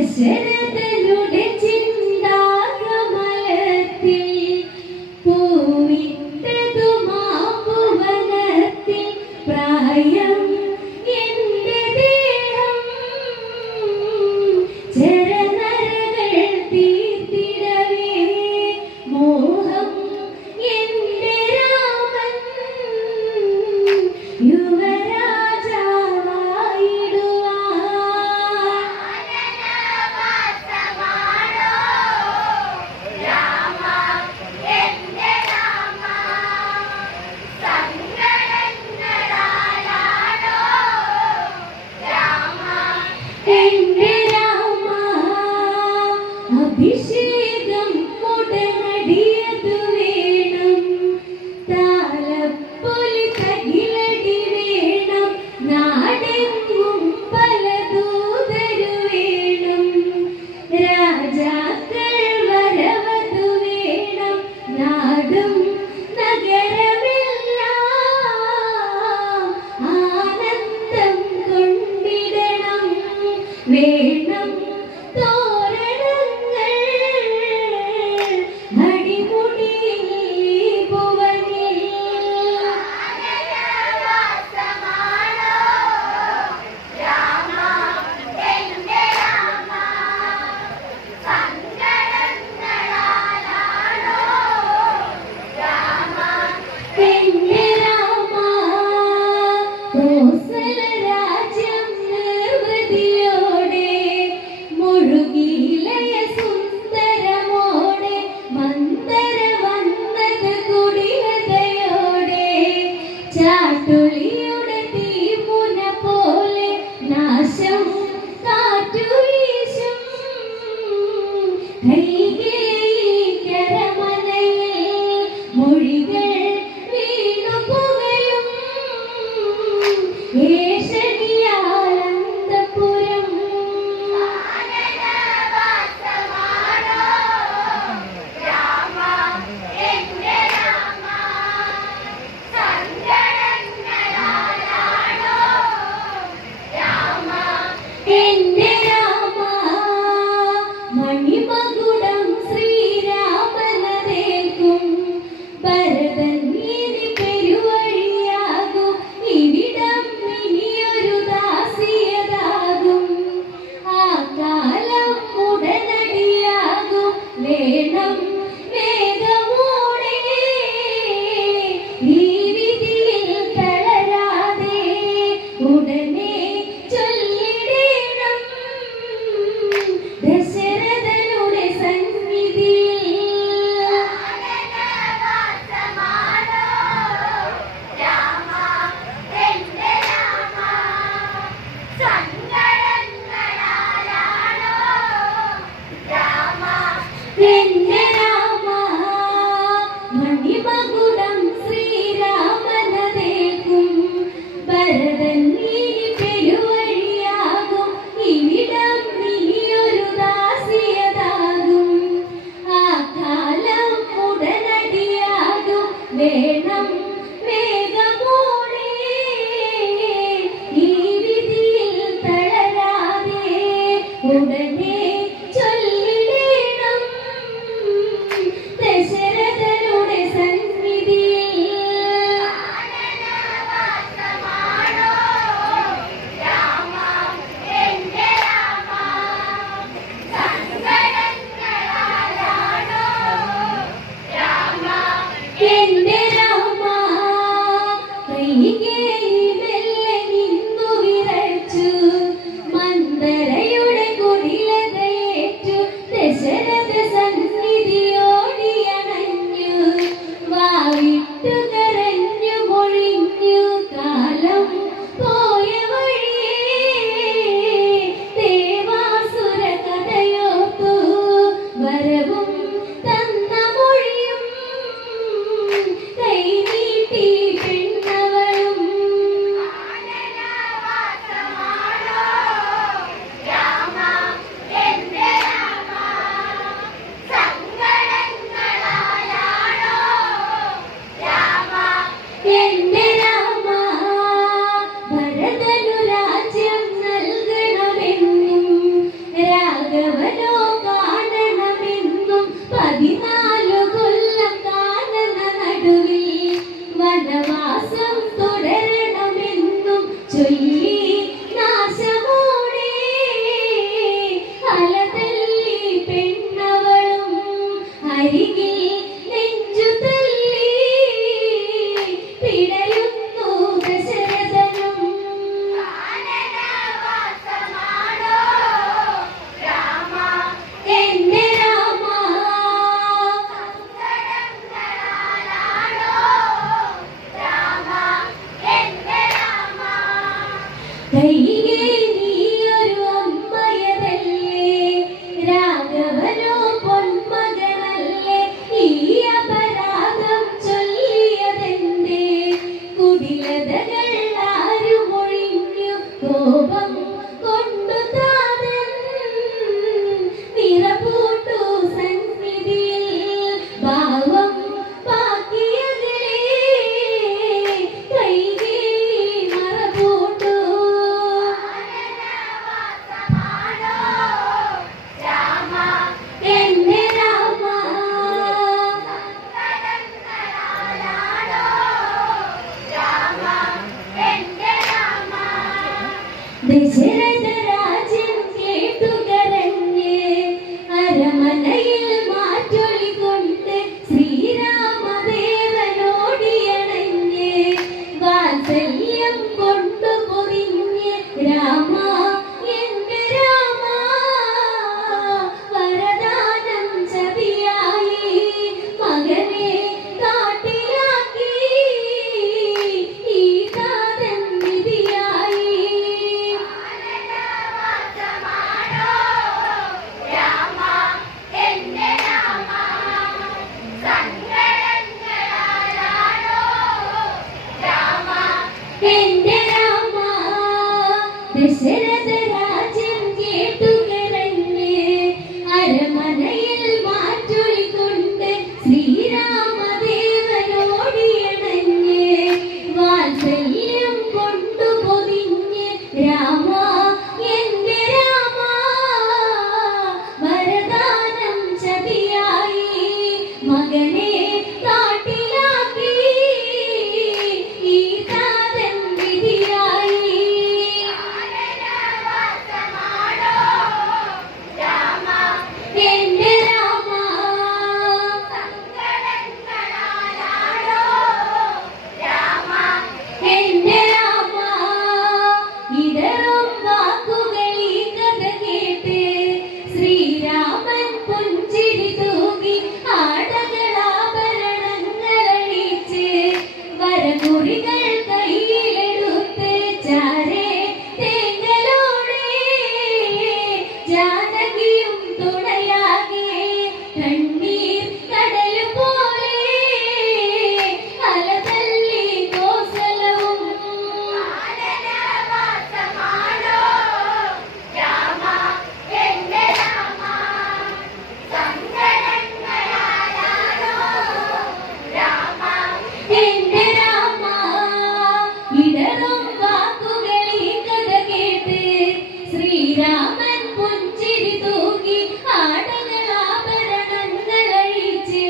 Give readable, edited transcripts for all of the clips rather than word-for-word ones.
ദശരഥനുടെ ചിന്താകമലത്തിൽ പൂവിട്ടതു മാപ്പുവനത്തിൽ പ്രായം എന്റെ ദേഹം ചരനരകൾ തീർത്തിടവേ മോഹം എന്റെ രാമൻ അഭിഷേകം ഉടനടിയതു വേണം താലപ്പൊലി തകിലടി വേണം നാടെങ്ങും പല ദൂതരു വേണം രാജാക്കൾ വരവതു വേണം നാടും നഗരമെല്ലാം ആനന്ദം കൊണ്ടിടണം വേണം ചാട്ടുളിയുടെ തീമുന പോലെ നാശം കാറ്റുവീശും കരമനയിൽ മൊഴികൾ വീണു പുകയും ഏഷണിയാനന്ദപുരം എന്റെ രാമ മണിമകുടം ശ്രീരാമനതേക്കും ഭരതൻ ഇനി പെരുവഴിയാകും ഇവിടം ഇനിയൊരു ദാസിയതാകും ആ കാലം ഉടനടിയാകും വേണം വേഗമോടെ ഈ വിധിയിൽ തളരാതെ ഉടനെ ദശരഥനുടെ സന്നിധിയിൽ എന്റെ രാമ മണിമകുടം ശ്രീരാമനതേക്കും ഭരതൻ ഇനി പെരുവഴിയാകും ഇവിടം ഇനിയൊരു ദാസിയതാകും ആ കാലം ഉടനടിയാകും വേണം വേഗമോടെ ഈ വിധിയിൽ തളരാതെ ഉടനെ ചൊല്ലിടണം ദശരഥനുടെ സന്നിധിയിൽ എന്റെ രാമ കൈകേയി മെല്ലെ നിന്നു വിറച്ചു മന്ദരയുടെ കുടിലതയേറ്റു ദശരഥ സന്നിധിയോടിയണഞ്ഞു വാവിട്ടു കരഞ്ഞു മൊഴിഞ്ഞു കാലം പോയ വഴിയേ ദേവാസുര കഥയോർത്തു വരവും തന്ന മൊഴിയും കൈനീട്ടി പെണ്ണവളും കൈകേ നീയൊരു അമ്മയതല്ലേ, രാഘവനോ പൊന്മകനല്ലേ, ഈ അപരാധം ചൊല്ലിയതെന്തേ? കുടിലതകൾ ആരുമൊഴിഞ്ഞു കോപം കൊണ്ടു താതൻ, നിറപൂട്ടു സന്നിധിയിൽ ഭാവം ബാക്കിയകലേ, കൈകേ മറപൂട്ടു. എന്റെ രാമ ദശരഥ രാജ്യം കേട്ടുകരഞ്ഞ് അരമനയിൽ മാറ്റൊലി കൊണ്ട് ശ്രീരാമദേവനോടിയണഞ്ഞ് വാത്സല്യം കൊണ്ടു പൊതിഞ്ഞ് രാമ എന്റെ രാമ വരദാനം ചതിയായി മകനെ കാട്ടിലാക്കി ഈ താതൻ വിധിയായി. എന്റെ രാമ ദശരഥ രാജ്യം കേട്ടുകരഞ്ഞ് അരമനയിൽ മാറ്റൊലി കൊണ്ട് ശ്രീരാമദേവനോടിയണഞ്ഞ് വാത്സല്യം കൊണ്ടു പൊതിഞ്ഞ് രാമ എന്റെ രാമ വരദാനം ചതിയായി മകനെ കാട്ടിലാക്കി ഈ താതൻ വിധിയായി. എന്റെ രാമ എന്റെ രാമ ഇടറും വാക്കുകൾ ഈ കഥ കേട്ട് ശ്രീരാമൻ പുഞ്ചിരി തൂകി ആടകളാഭരണങ്ങളഴിച്ച് വരകുറികൾ കയ്യിലെടുത്ത് ചാരേ തേങ്ങലോടെ ജാനകിയും തുണയാകെ കണ്ണീർ കടൽ പോലെ അലതല്ലി കോസലവും. എന്റെ രാമ ഇടറും വാക്കുകൾ ഈ കഥ കേട്ട് ശ്രീരാമൻ പുഞ്ചിരി തൂകി ആടകളാഭരണങ്ങളഴിച്ച്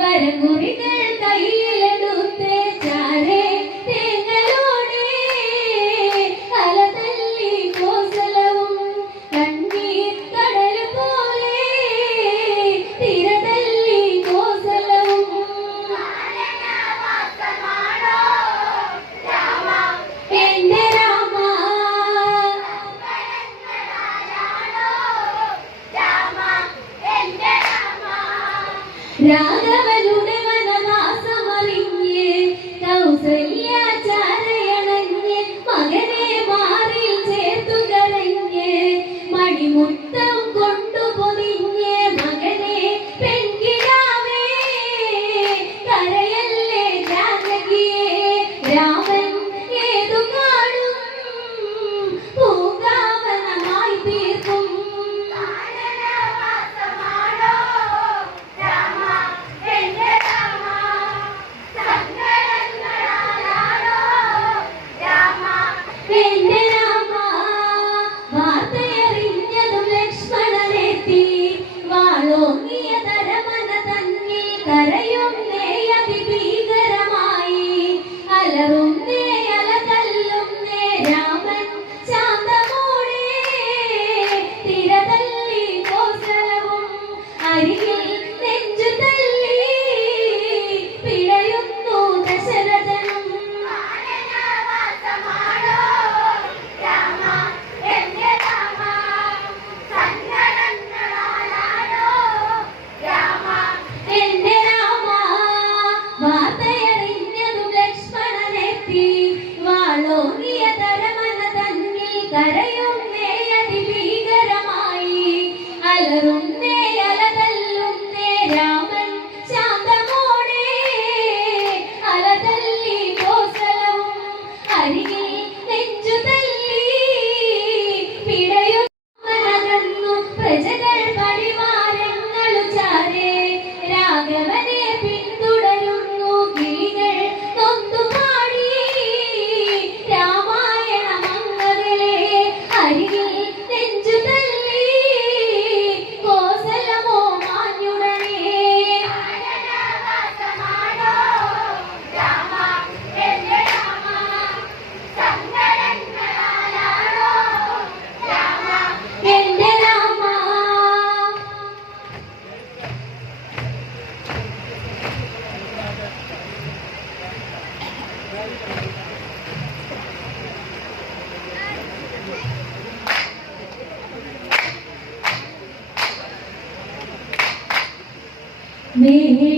വരകുറികൾ കയ്യിലെടുത്ത് ചാരേ തേങ്ങലോടെ അലതല്ലി കോസലവും കണ്ണീർ കടൽ പോലെ തിരതല്ലി കോസലവും. എന്റെ രാമ രാഘവനുടെ വനവാസമറിഞ്ഞ് കൗസല്യാചാരയണഞ്ഞ് മകനെ മാറിൽ ചേർത്തു കരഞ്ഞ് മണിമുത്തം കൊണ്ടു പൊതിഞ്ഞ് മകനെ പെൺകിടാവേ കരയല്ലേ ജാനകിയെ രാമൻ ഏതു കാണും പൂങ്കാവനമായി തീർക്കും. എന്റെ രാമ വാർത്തയറിഞ്ഞതും ലക്ഷ്മണനെത്തി വാളോങ്ങിയ തരമന തന്നിൽ കരയുന്നേ അതിഭീകരമായി അലറുന്നേ അലതല്ലുന്നേ രാമൻ ശാന്തമോടെ തിരതല്ലി കോസലവും അരികിൽ നെഞ്ചു തല്ലി പിഴയുന്നു ദശരഥനും. എന്റെ രാമ വാർത്തയറിഞ്ഞതും ലക്ഷ്മണനെത്തി വാളോങ്ങിയ തരമന തന്നെ കരയുന്നേ അതിഭീകരമായി അലറുന്നേ അലതല്ലുന്നേ രാമൻ ശാന്തമോടെ അലതല്ലി കോസലവും അരികിൽ നെഞ്ചു തല്ലി പിടയുന്നു പ്രജകൾ പരിവാരങ്ങളു ചാരേ രാഘവനെ പിന്തുടരുന്നു കിളികൾ നൊന്തുപാടി രാമായണ മംഗളേ അരികിൽ നെഞ്ചു തല്ലി കോസലമോ മാഞ്ഞുടനേ എന്റെ രാമ മേഘ